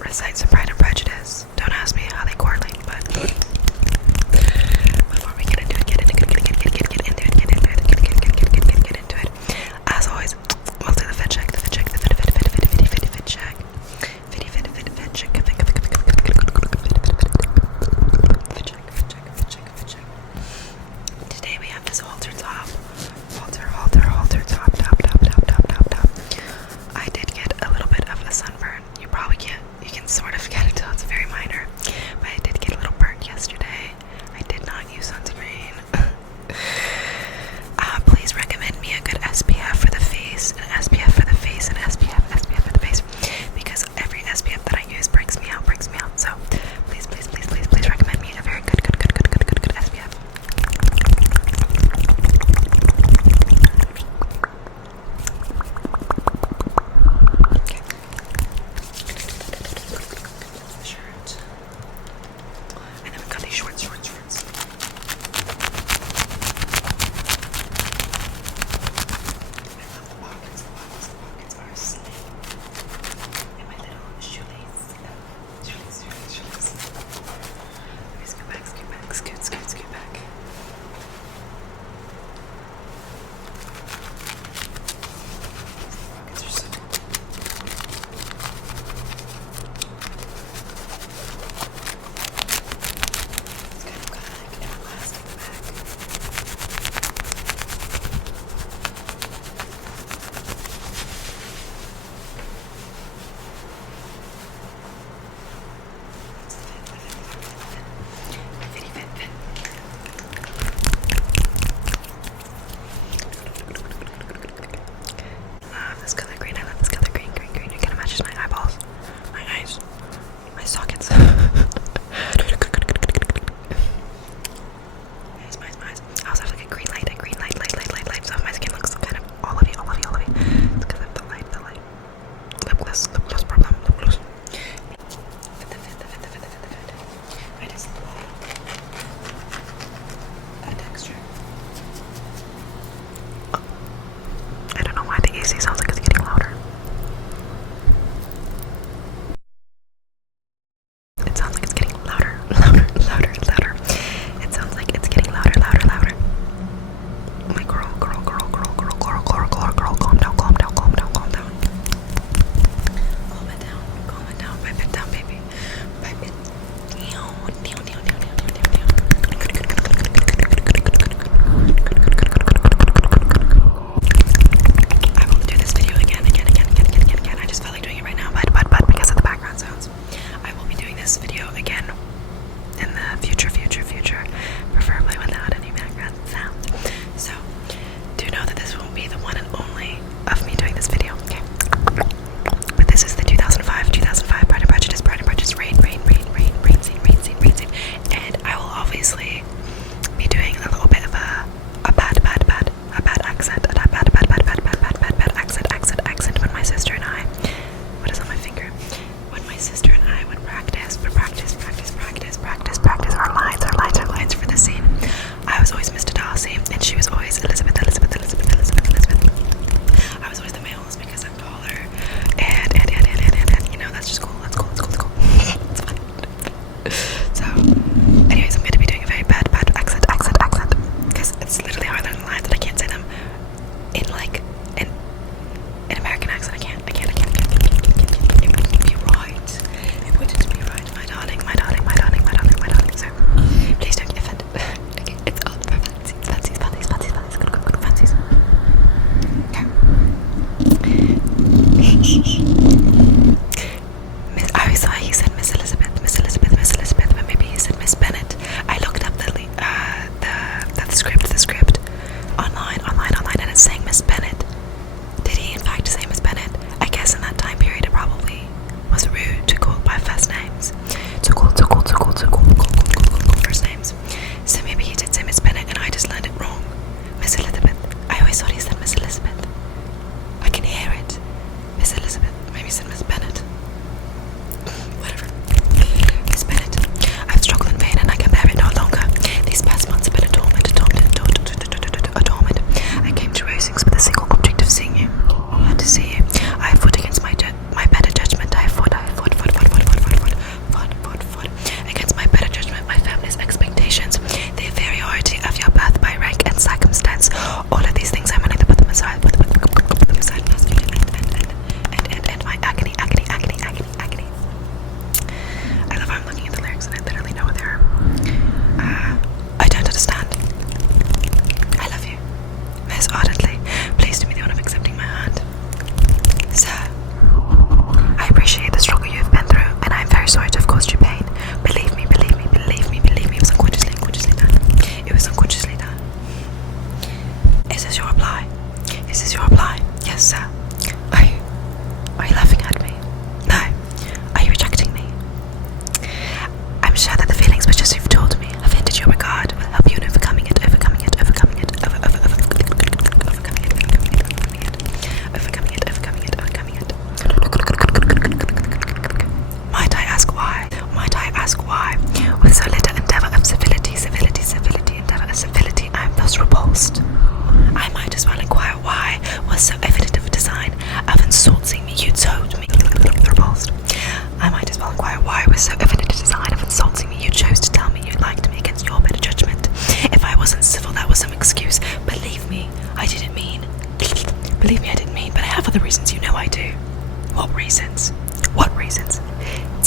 recite some Pride and Prejudice. Don't ask me how they correlate, but before we get into it, as always, we'll do the fit check, the fit check. Today we have this halter top. Halter top. I did get a little bit of a sunburn. You can sort of get it till it's very minor.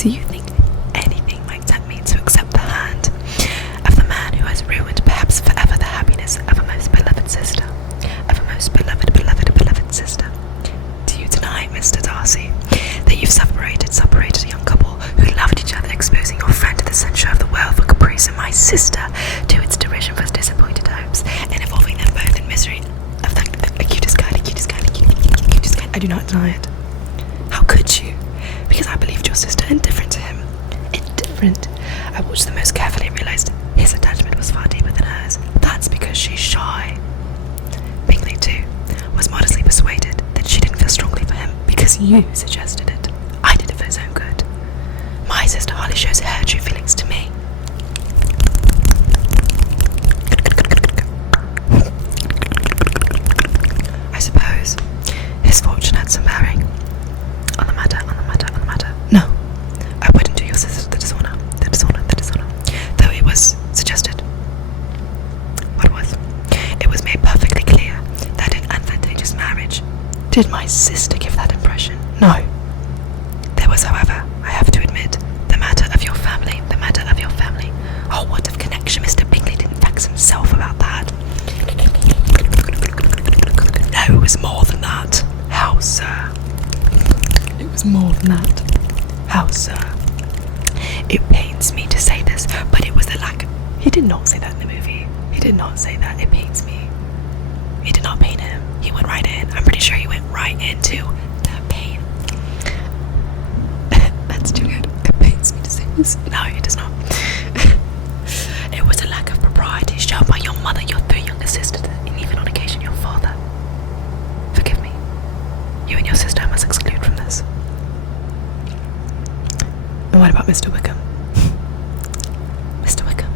Do you think anything might tempt me to accept the hand of the man who has ruined perhaps forever the happiness of a most beloved sister? Of a most beloved sister? Do you deny, Mr. Darcy, that you've separated a young couple who loved each other, exposing your friend to the censure of the world for caprice and my sister to its derision for disappointed hopes, and involving them both in misery of the cutest kind? I do not deny it. How could you? Because I believed your sister indifferent to him. Indifferent. I watched them most carefully and realised his attachment was far deeper than hers. That's because she's shy. Bingley, too, was modestly persuaded that she didn't feel strongly for him because you suggested it. I did it for his own good. My sister hardly shows her true feelings to me. I suppose his fortune had some bearing on the matter. No, I wouldn't do your sister the dishonour. Though it was suggested. What was? It was made perfectly clear that an advantageous marriage. Did my sister give that impression? No. There was, however, I have to admit, the matter of your family. Oh, what of connection? Mr. Bingley didn't vex himself about that. No, it was more than that. How, sir? It was more than that. How, sir? It pains me to say this, but it was the lack of... He did not say that in the movie. He did not say that. It pains me. It did not pain him. He went right in. I'm pretty sure he went right into the pain. That's too good. It pains me to say this. No, it does not. It was a lack of propriety shown by your mother, your three younger sisters, and even on occasion your father. Forgive me. You and your sister I must exclude from this. And what about Mr. Wickham? Mr. Wickham?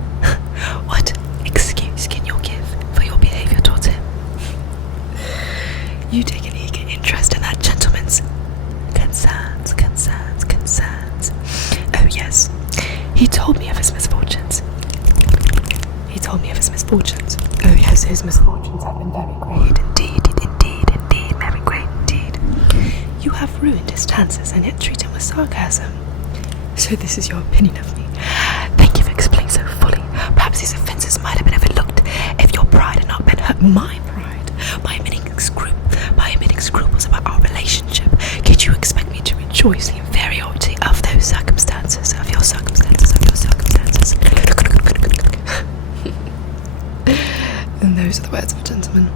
What excuse can you give for your behaviour towards him? You take an eager interest in that gentleman's concerns. Oh yes, he told me of his misfortunes. Oh yes, his misfortunes have been very great indeed, very great indeed. You have ruined his chances and yet treat him with sarcasm. So this is your opinion of me. Thank you for explaining so fully. Perhaps these offences might have been overlooked if your pride had not been hurt. My pride, by admitting scruples about our relationship. Could you expect me to rejoice in the inferiority of those circumstances, of your circumstances? And those are the words of a gentleman.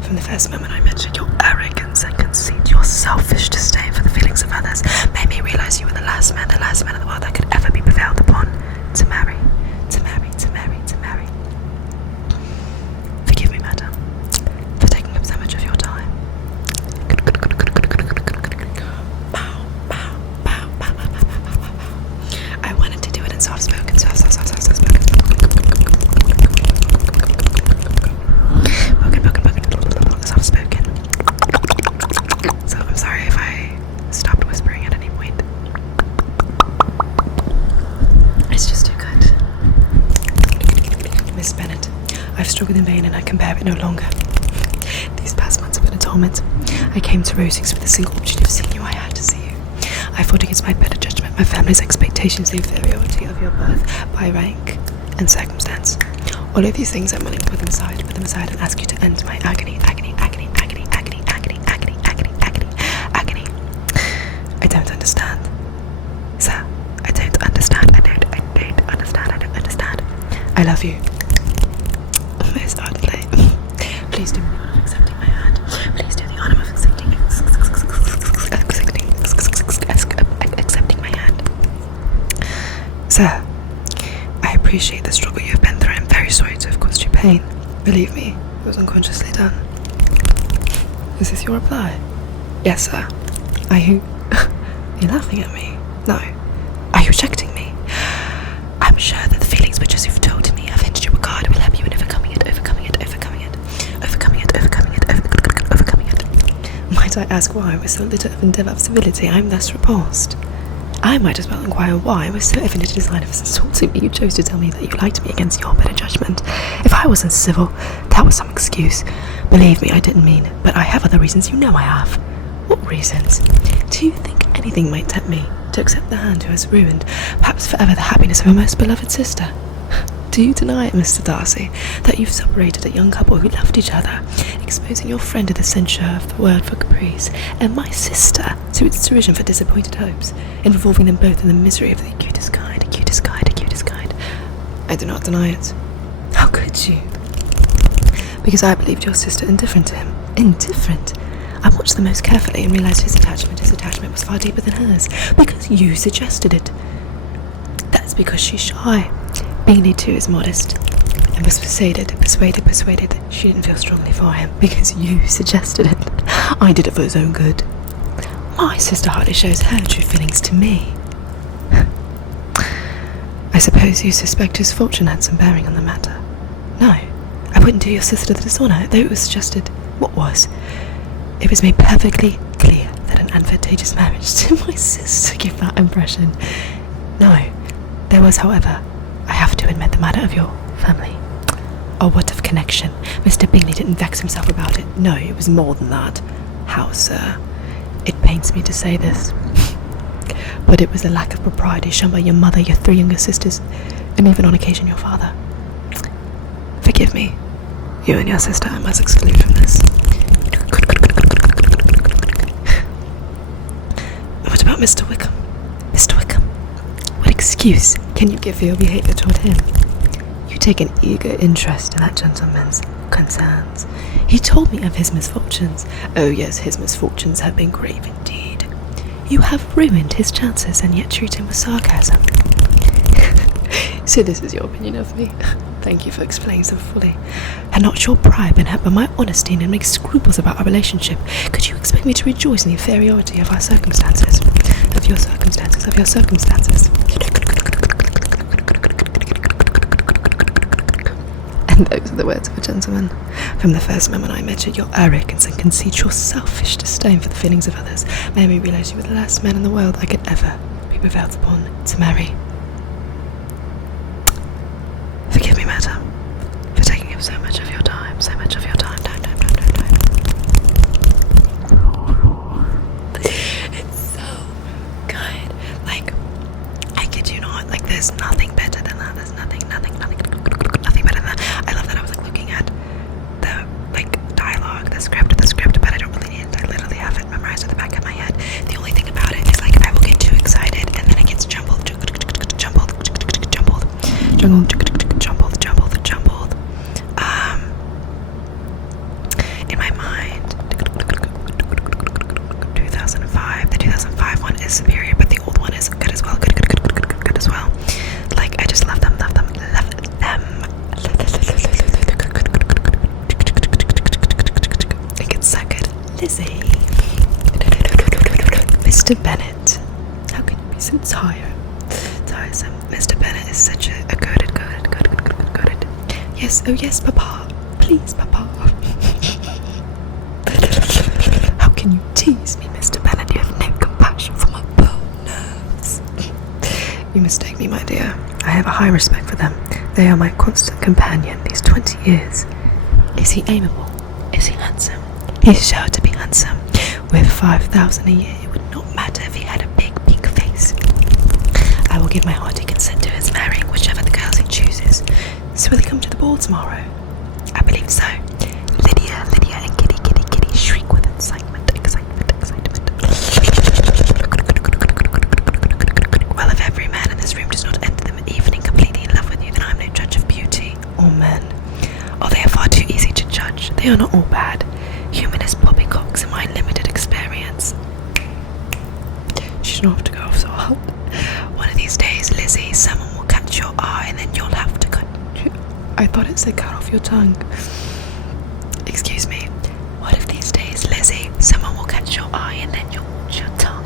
From the first moment I mentioned your arrogance and conceit, your selfish disdain for the feelings of others, made me realise you were the last man in the world that could ever be prevailed upon to marry. Forgive me, madam, for taking up so much of your time. I wanted to do it in soft-spoken. So I'm sorry if I stopped whispering at any point. It's just too good. Miss Bennett, I've struggled in vain and I can bear it no longer. These past months have been a torment. I came to Rosings with a single opportunity of seeing you. I had to see you. I fought against my better judgment, my family's expectations, the inferiority of your birth by rank and circumstance. All of these things I'm willing to put them aside and ask you to end my agony. I don't understand. Sir, I don't understand. I love you. Most ardently. Please do me the honour of accepting my hand. Please do the honour of accepting my hand. Sir, I appreciate the struggle you have been through. I'm very sorry to have caused you pain. Believe me, it was unconsciously done. Is this your reply? Yes, sir. Are you... You're laughing at me? No. Are you rejecting me? I'm sure that the feelings which, as you've told me, have hinged your regard will help you in overcoming it. Might I ask why, with so little of endeavour of civility, I am thus repulsed? I might as well inquire why, with so evident a design of assaulting me, you chose to tell me that you liked me against your better judgment. If I wasn't civil, that was some excuse. Believe me, I didn't mean it, but I have other reasons. You know I have. What reasons? Do you think anything might tempt me to accept the hand who has ruined, perhaps forever, the happiness of her most beloved sister? Do you deny it, Mr. Darcy, that you've separated a young couple who loved each other, exposing your friend to the censure of the world for caprice, and my sister to its derision for disappointed hopes, and involving them both in the misery of the acutest kind, acutest kind, acutest kind? I do not deny it. How could you? Because I believed your sister indifferent to him. Indifferent? I watched them most carefully and realised his attachment was far deeper than hers, because you suggested it. That's because she's shy. Bingley too is modest, and was persuaded that she didn't feel strongly for him, because you suggested it. I did it for his own good. My sister hardly shows her true feelings to me. I suppose you suspect his fortune had some bearing on the matter? No, I wouldn't do your sister the dishonour, though it was suggested. What was? It was made perfectly clear that an advantageous marriage to my sister gave that impression. No, there was, however, I have to admit, the matter of your family. Oh, what of connection? Mr. Bingley didn't vex himself about it. No, it was more than that. How, sir? It pains me to say this, but it was the lack of propriety shown by your mother, your 3 younger sisters, and even on occasion your father. Forgive me. You and your sister I must exclude from this. What about Mr. Wickham? Mr. Wickham, what excuse can you give for your behaviour toward him? You take an eager interest in that gentleman's concerns. He told me of his misfortunes. Oh yes, his misfortunes have been grave indeed. You have ruined his chances and yet treat him with sarcasm. So this is your opinion of me? Thank you for explaining so fully. Had not your pride been hurt by my honesty and make scruples about our relationship, could you expect me to rejoice in the inferiority of our circumstances? Of your circumstances, of your circumstances. And those are the words of a gentleman. From the first moment I met you, your arrogance and conceit, your selfish disdain for the feelings of others, made me realise you were the last man in the world I could ever be prevailed upon to marry. Forgive me, madam, for taking up so much of your time, so much of your time. It's so good. Like, I kid you not, like, there's nothing better than that. There's nothing better than that. I love that I was, like, looking at the, like, dialogue, the script, but I don't really need it. I literally have it memorized at the back of my head. The only thing about it is, like, I will get too excited, and then it gets jumbled. In my mind, 2005, the 2005 one is superior, but the old one is good as well, good as well. Like, I just love them. It gets so good. Lizzie. Mr. Bennett. How can you be so tiresome? Mr. Bennett is such a goated. Yes, oh yes, Papa. Please, Papa. How can you tease me, Mr. Bennett? You have no compassion for my poor nerves. You mistake me, my dear. I have a high respect for them. They are my constant companion these 20 years. Is he amiable? Is he handsome? He's sure to be handsome. With 5,000 a year, it would not matter if he had a big face. I will give my hearty consent to his marrying whichever the girls he chooses. So will he come to the ball tomorrow? I believe so. Lydia, and Kitty shriek with excitement. Well, if every man in this room does not enter the evening completely in love with you, then I am no judge of beauty or men. Oh, they are far too easy to judge. They are not all bad. Human as poppycocks in my limited experience. She shouldn't have to go off so hard. One of these days, Lizzie, someone will catch your eye and then you'll have to cut. I thought it said cut off your tongue. Excuse me. One of these days, Lizzie, someone will catch your eye and then you'll watch your tongue.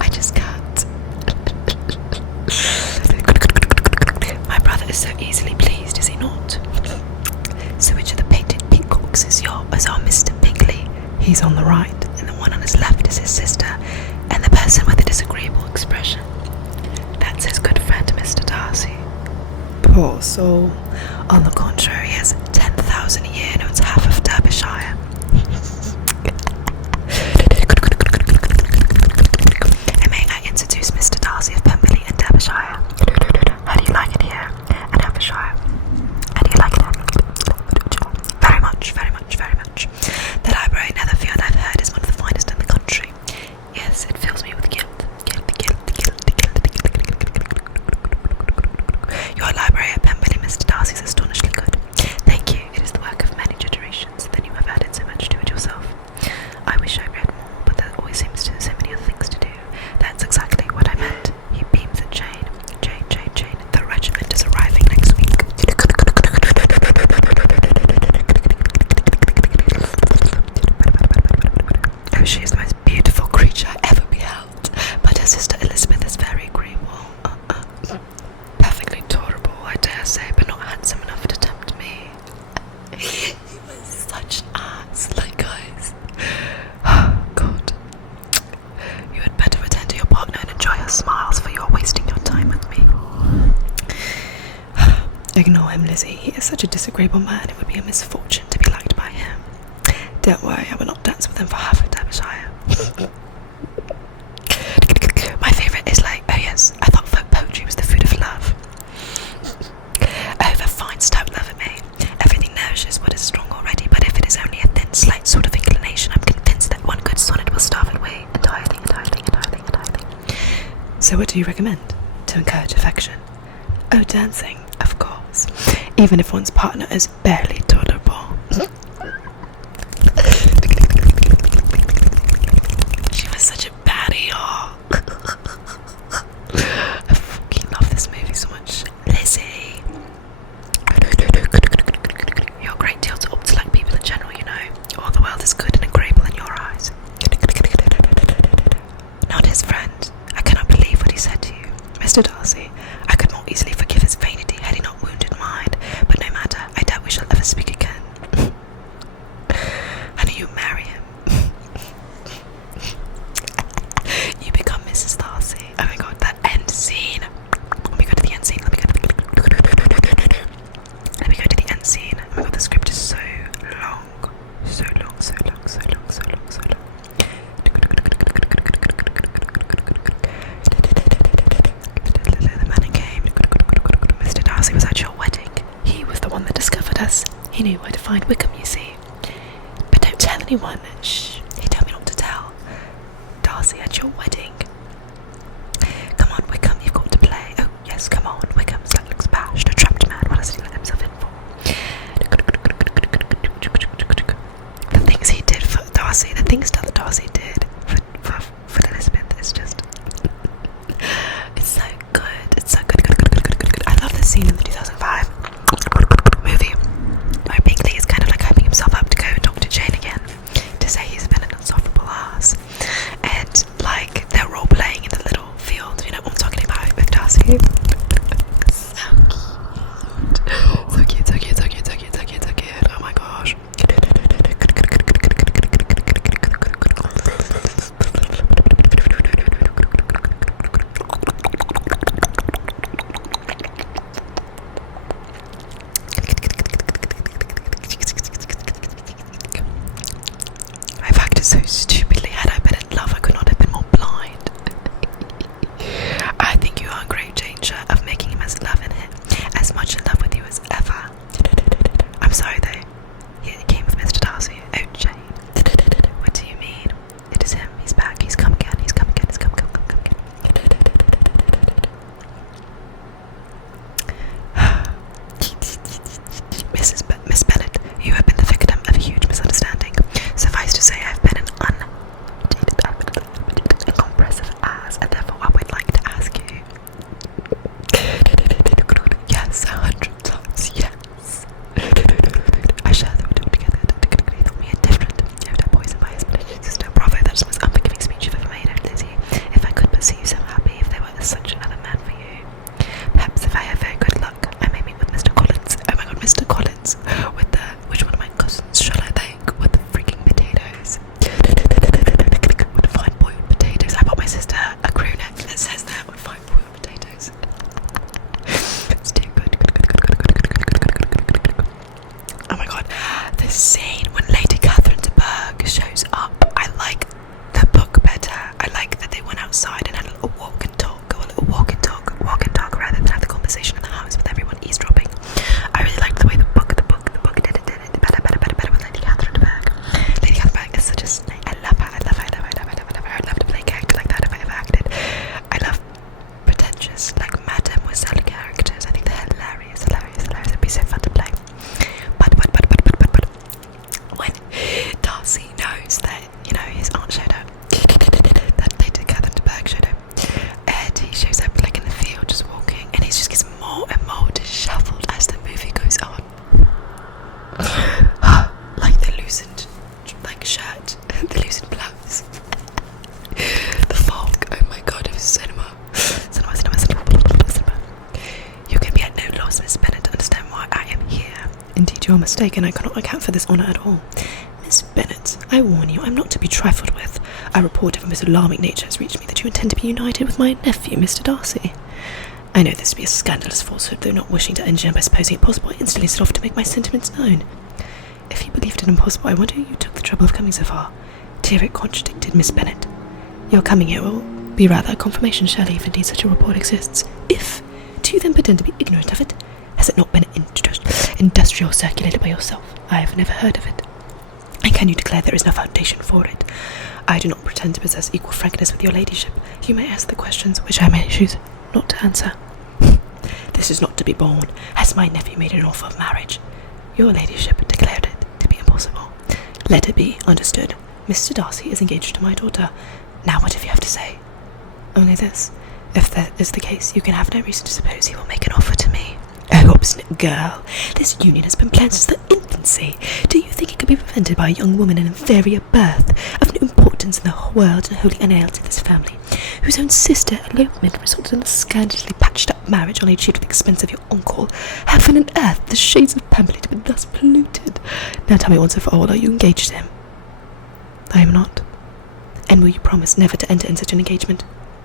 I just can't. My brother is so easily pleased, is he not? So which of the painted peacocks is our Mr. Bingley? He's on the right, and the one on his left is his sister, and the person with the disagreeable expression. That's his good friend, Mr. Darcy. Poor soul. On the contrary, he has 10,000 a year and owns half of Derbyshire. her smiles, for you are wasting your time with me. Ignore him, Lizzie. He is such a disagreeable man. It would be a misfortune to be liked by him. Don't worry, I will not dance with him for half a Derbyshire. My favourite is like, oh yes, I thought folk poetry was the food of love. Oh, the fine stout love of me. Everything nourishes what is strong already, but if it is only a thin, slight sort of inclination, I'm convinced that one good sonnet will starve it away entirely. So what do you recommend to encourage affection? Oh, dancing, of course, even if one's partner is barely tolerable. She was such a baddie, oh. I fucking love this movie so much. Lizzie, you're a great deal to opt like people in general, you know. All the world is good and agreeable in your eyes. Not his friend. I cannot believe what he said to you. Mr. Darcy, I could more easily forgive his vanity had he not wounded mine, but no matter, I doubt we shall ever speak again. And you marry him. You become Mrs. Darcy. Oh my god, that end scene. Let me go to the end scene. Let me go to the end scene. Oh my god, the script is so long. So long. The man came. Mr. Darcy was at your wedding. He was the one that discovered us. He knew where to find Wickham, you see. But don't tell anyone. Shh. He told me not to tell. Darcy at your wedding. Come on, Wickham, you've got to play. Oh, yes, come on. Wickham's like looks bashed, a trapped man. What has he let himself in for? The things he did for Darcy, the things that Darcy did for Elizabeth is just... It's so good. It's so good. I love this scene in the 2005 movie where Bingley is kind of like hyping himself up to go and talk to Jane again, to say he's been an insufferable ass. And like they're role playing in the little field, you know what I'm talking about with Darcy. So cute. Oh my gosh. I've acted so stupidly. Had I been in love, I could not have been more blind. I think you are in great danger of making him as much in love with you as ever. I'm sorry though. It came with Mr. Darcy. Oh, Jane. What do you mean? It is him. He's back. He's come again. He's come again. Miss Bennett, you have been the victim of a huge misunderstanding. Suffice to say, I've been an incompressive ass, and therefore I would like to ask you. Yes, 100 times, yes. I share them two together. They thought me indifferent. That poison by his malicious sister. Bravo, that's the most unforgiving speech you've ever made, Lizzie. If I could but see you so happy, if there were such another man for you. Perhaps if I have very good luck, I may meet with Mr. Collins. Oh my god, Mr. Collins. With the, which one of my cousins shall I thank? With the freaking potatoes. With the fine boiled potatoes. I bought my sister a crew neck that says that, with fine boiled potatoes. It's too good. Oh my god, the scene when Lady Catherine de Bourgh shows up. I like the book better. I like that they went outside and had a little walk and talk rather than have the conversation in the house with everyone eavesdropping. I really liked the way the book did it better with Lady Catherine de Bourgh. Lady Catherine de Bourgh is such a snake. I love her. I'd love to play a character like that if I ever acted. I love pretentious, like Mademoiselle characters. I think they're hilarious. It'd be so fun to play. But when Darcy knows that, you know, his aunt showed up, that Lady Catherine de Bourgh showed up, and he shows up like in the field just walking, and he just gets more and more disheveled as the movie goes on. Like the loosened like shirt, the loosened blouse, the fog. Oh my god, it was cinema. You can be at no loss, Miss Bennett, to understand why I am here. Indeed, you are mistaken. I cannot account for this honour at all. Miss Bennett, I warn you, I'm not to be trifled with. A report of a most alarming nature has reached me that you intend to be united with my nephew, Mr. Darcy. I know this to be a scandalous falsehood, though not wishing to injure him by supposing it possible, I instantly set off to make my sentiments known. If you believed it impossible, I wonder you took the trouble of coming so far. Dear, it contradicted Miss Bennett. Your coming here will be rather a confirmation, surely, if indeed such a report exists. If, do you then pretend to be ignorant of it? Has it not been industrial circulated by yourself? I have never heard of it. And can you declare there is no foundation for it? I do not pretend to possess equal frankness with your ladyship. You may ask the questions which I may choose not to answer. This is not to be borne. Has my nephew made an offer of marriage? Your ladyship declared it to be impossible. Let it be understood. Mr. Darcy is engaged to my daughter. Now what have you have to say? Only this. If that is the case, you can have no reason to suppose he will make an offer to me. Oh, obstinate girl. This union has been planned since the infancy. Do you think it could be prevented by a young woman in inferior birth, of no importance in the whole world and wholly unheir to this family, whose own sister elopement resulted in a scandalously patched-up marriage only achieved at the expense of your uncle? Heaven and earth, the shades of Pemberley have been thus polluted. Now tell me once and for all, are you engaged to him? I am not. And will you promise never to enter in such an engagement?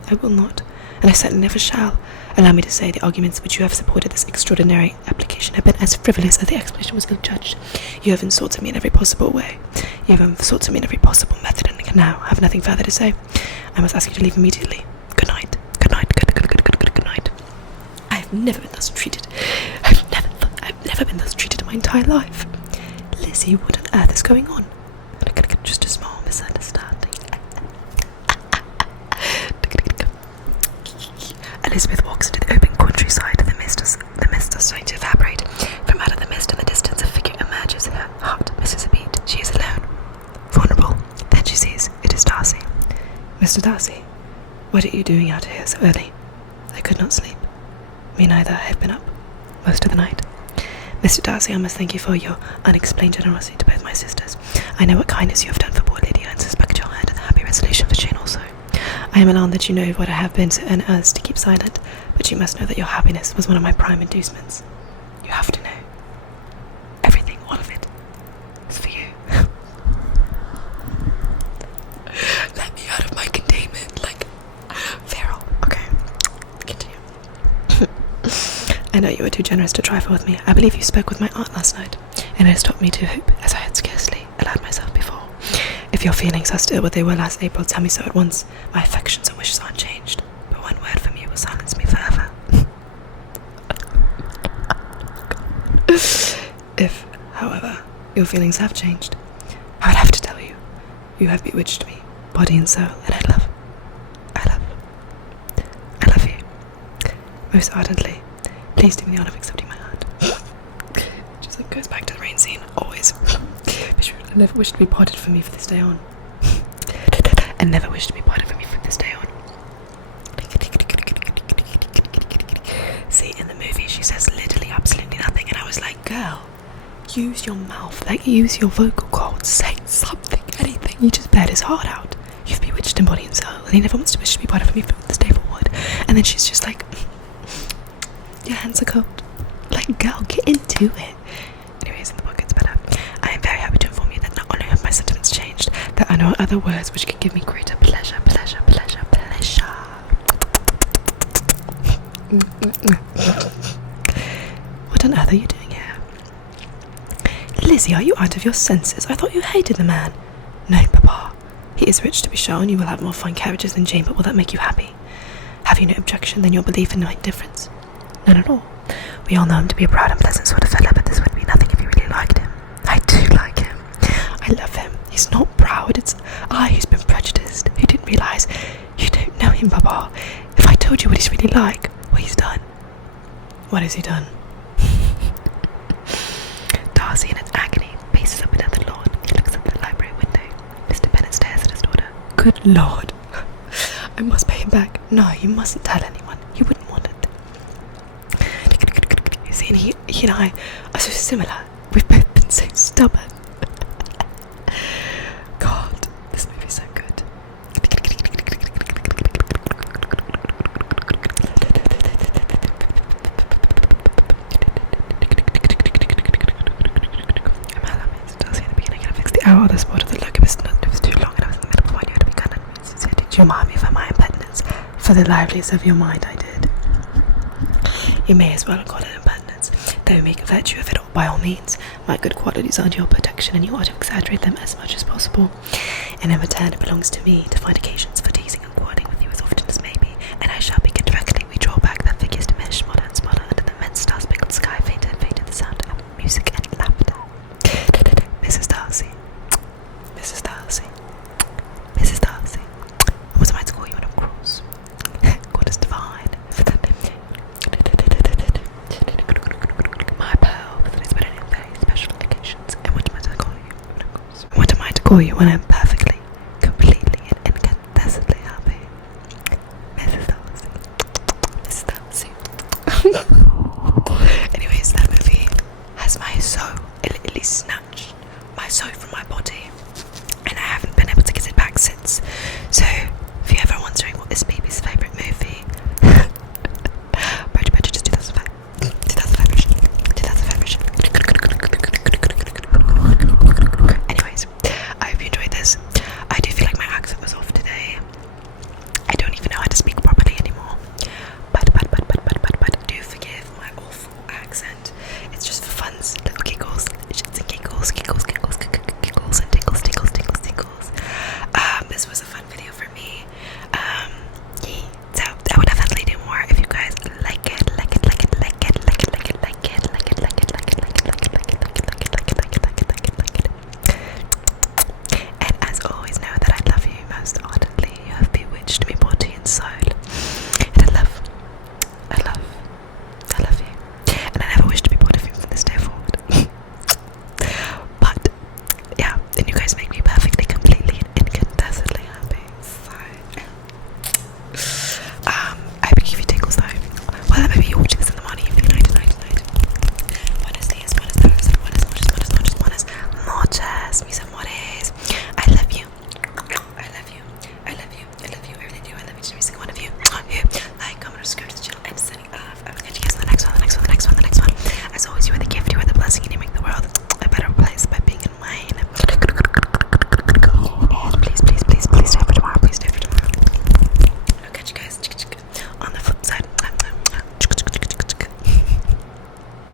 I will not, and I certainly never shall. Allow me to say the arguments which you have supported this extraordinary application have been as frivolous as the explanation was ill-judged. You have insulted me in every possible way. You have insulted me in every possible method, and I can now have nothing further to say. I must ask you to leave immediately. Good night. Good night. Good night. I have never been thus treated. I've never been thus treated in my entire life. Lizzie, what on earth is going on? Just a small misunderstanding. Elizabeth walks into the open countryside. The mist is starting to evaporate. From out of the mist in the distance, a figure emerges. Her heart misses a beat. She is alone, vulnerable. Then she sees it is Darcy. Mr. Darcy, what are you doing out here so early? I could not sleep. Me neither. I have been up most of the night. Mr. Darcy, I must thank you for your unexplained generosity to both my sisters. I know what kindness you have done for poor Lydia, and suspect your hand in the happy resolution for Jane also. I am alarmed that you know what I have been so earnest to keep silent, but you must know that your happiness was one of my prime inducements. You have to know. Everything, all of it, is for you. Let me out of my containment, like feral. Okay, continue. I know you were too generous to trifle with me. I believe you spoke with my aunt last night, and it has taught me to hope, as I had scarcely allowed myself before. If your feelings are still what they were last April, tell me so at once. My affections and wishes aren't changed, but one word from you will silence me forever. If, however, your feelings have changed, I would have to tell you, you have bewitched me, body and soul, and I love you. Most ardently. Please do me the honour of accepting my hand. Just like goes back to the rain scene, always. I never wished to be parted from me for this day on. And never wished to be parted from me from this day on. See, in the movie she says literally absolutely nothing, and I was like, girl, use your mouth, like use your vocal cords, say something, anything. You just bared his heart out. You've bewitched him body and soul, and he never wants to wish to be parted from me from this day forward. And then she's just like, your hands are cold. Like, girl, get into it. Anyways, in the book it's better. I am very happy to inform you that not only have my sentiments changed, there are no other words which can give me greater pleasure. What on earth are you doing here? Lizzie, are you out of your senses? I thought you hated the man. No, Papa. He is rich, to be sure, and you will have more fine carriages than Jane, but will that make you happy? Have you no objection, then your belief in my indifference? None at all. We all know him to be a proud and pleasant sort of fellow, but this would be nothing if you really liked him. I do like him. I love him. He's not proud. It's I who's been prejudiced, who didn't realise. You don't know him, Papa. If I told you what he's really like, what he's done. What has he done? Darcy, in an agony, paces up and down the lawn. He looks up at the library window. Mr. Bennett stares at his daughter. Good Lord. I must pay him back. No, you mustn't tell anyone. He wouldn't want it. You see, and he and I are so similar. We've both been so stubborn. God, this movie's so good. Darcy, in the beginning, I fixed the hour on the spot of the look. It was too long, and I was in the middle of what you had begun. remind me for my impertinence. For the liveliest of your mind I did. You may as well call it impertinence, though make a virtue of it all by all means. My good qualities are your protection, and you ought to exaggerate them as much as possible. And in return it belongs to me to find occasions for teasing and quarreling with you as often as may be, and I shall begin directly we draw back that figures diminish smaller and smaller under the immense star-speckled sky, fainter and fainter the sound of music and laughter. Mrs. Darcy, Mrs. Darcy, Mrs. Darcy, what am I to call you when I'm cross? God is divine. My pearl, that is but in very special occasions. And what am I to call you when I'm cross? What am I to call you when I'm pearl?